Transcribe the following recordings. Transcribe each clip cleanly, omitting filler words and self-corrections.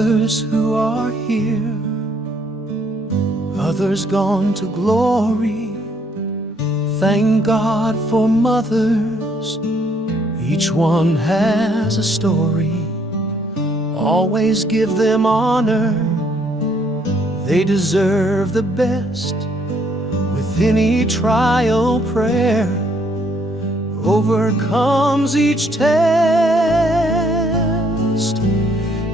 mothers who are here, others gone to glory. Thank God for mothers, each one has a story. Always give them honor, they deserve the best. With any trial, prayer overcomes each test.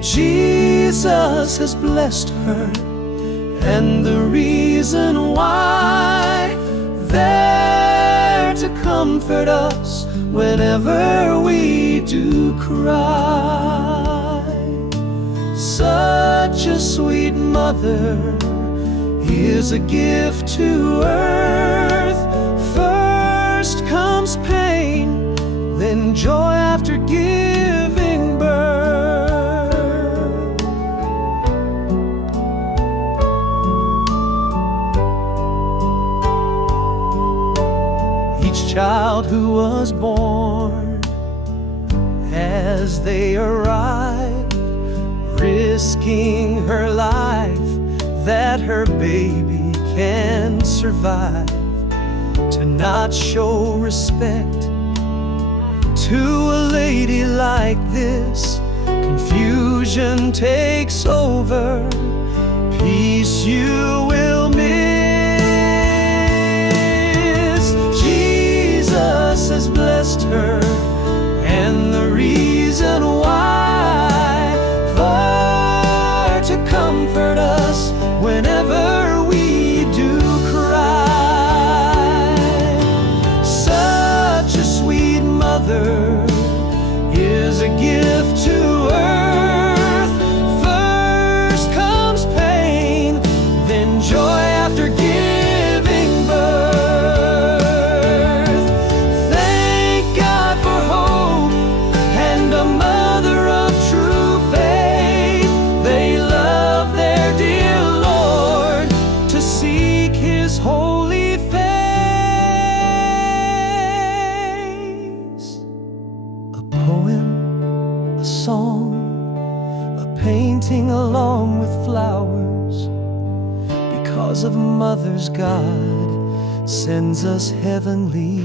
Jesus has blessed her, and the reason why, there to comfort us whenever we do cry. Such a sweet mother is a gift to earth. First comes pain, then joy after giving birth. Each child who was born, as they arrived, risking her life that her baby can survive. To not show respect to a lady like this, confusion takes over, peace you will miss. Jesus has blessed her, and the reason why, for to comfort us whenever we do cry. Such a sweet mother is a gift to earth. First comes pain, then joy after giving birth. Thank God for hope and a mother of true faith. They love their dear Lord to seek His holy face. A poem, a song, a painting along with flowers. Because of mothers, God sends us heavenly